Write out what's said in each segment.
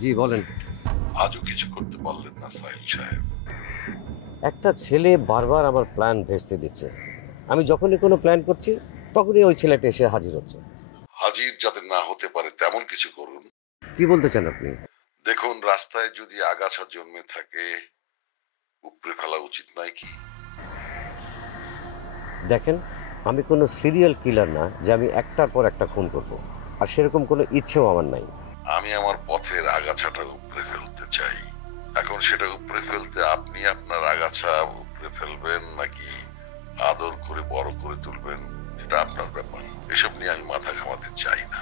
জি বলেন। আজও কিছু করতে পারলেন না সাহিল সাহেব। একটা ছেলে বারবার আমার প্ল্যান ভেস্তে দিচ্ছে। আমি যখনই কোনো প্ল্যান করছি তখনই ওই ছেলেটা এসে হাজির হচ্ছে। হাজির যাতে না হতে পারে তেমন কিছু করুন। কি বলতে চান আপনি? দেখুন, রাস্তায় যদি আগাছা জন্মে থাকে উপড়ে ফেলা উচিত নয় কি? দেখেন, আমি কোনো সিরিয়াল কিলার না যে আমি একটার পর একটা খুন করব। আর সেরকম কোনো ইচ্ছেও আমার নাই। আমি আমার পথের আগাছাটা উপড়ে ফেলতে চাই। এখন সেটা উপড়ে ফেলতে আপনি আপনার আগাছা উপড়ে ফেলবেন নাকি আদর করে বড় করে তুলবেন, সেটা আপনার ব্যাপার। এসব নিয়ে আমি মাথা ঘামাতে চাই না।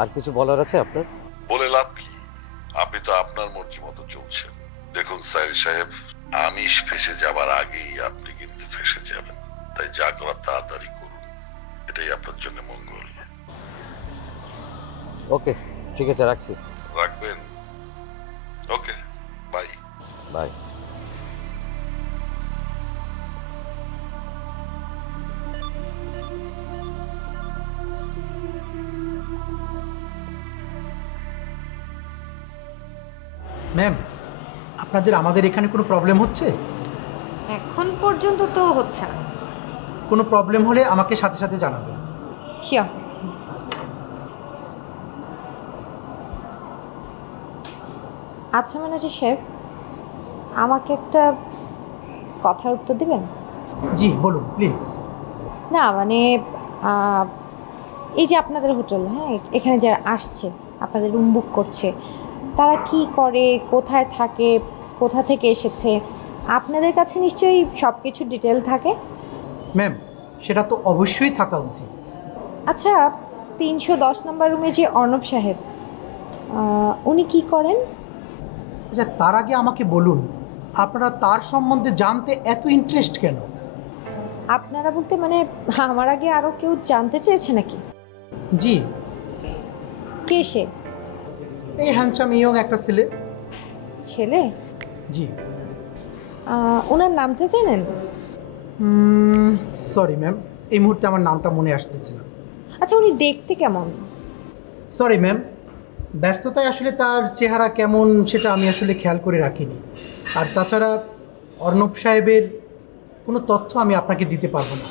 আর কিছু বলার আছে আপনার? বলে লাভ কি? আপনি তো আপনার মর্জি মতো চলছেন। দেখুন সাইল সাহেব, আমি ফেসে যাবার আগেই আপনি কিন্তু ফেসে যাবেন। তাই যা করার তাড়াতাড়ি করুন, এটাই আপনার জন্য মঙ্গল। ওকে, ঠিক আছে, রাখছি। রাখবেন? ওকে, বাই। বাই। ম্যাম, আপনাদের আমাদের এখানে কোনো প্রবলেম হচ্ছে? এখন পর্যন্ত তো হচ্ছে না। কোনো প্রবলেম হলে আমাকে সাথে সাথে জানাবেন। শিওর। আচ্ছা ম্যানেজার সাহেব, আমাকে একটা কথার উত্তর দিবেন? জি বলুন প্লিজ। না মানে আহ, এই যে আপনাদের হোটেল, হ্যাঁ, এখানে যারা আসছে আপনাদের রুম বুক করছে, তারা কি করে, কোথায় থাকে, কোথা থেকে এসেছে, আপনাদের কাছে নিশ্চয়ই সব কিছু ডিটেল থাকে। ম্যাম, সেটা তো অবশ্যই থাকা উচিত। আচ্ছা, 310 নম্বর রুমে যে অর্ণব সাহেব, উনি কি করেন? আচ্ছা, তার আগে আমাকে বলুন, আপনারা তার সম্বন্ধে জানতে এত ইন্টারেস্ট কেন? আপনারা বলতে মানে আমার আগে আরও কেউ জানতে চেয়েছে নাকি? জি, কে সে? এই হ্যান্ডসাম ইয়ং একটা ছেলে। ছেলে? জি। ওনার নামটা জানেন? সরি ম্যাম, এই মুহূর্তে আমার নামটা মনে আসতেছে না। আচ্ছা, উনি দেখতে কেমন? সরি ম্যাম, ব্যস্ততায় আসলে তার চেহারা কেমন সেটা আমি আসলে খেয়াল করে রাখিনি। আর তাছাড়া অর্ণব সাহেবের কোনো তথ্য আমি আপনাকে দিতে পারবো না,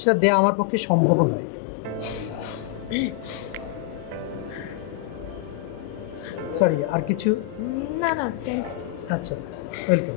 সেটা দেয়া আমার পক্ষে সম্ভব নয়। সরি, আর কিছু? না না, থ্যাঙ্কস। আচ্ছা, ওয়েলকাম।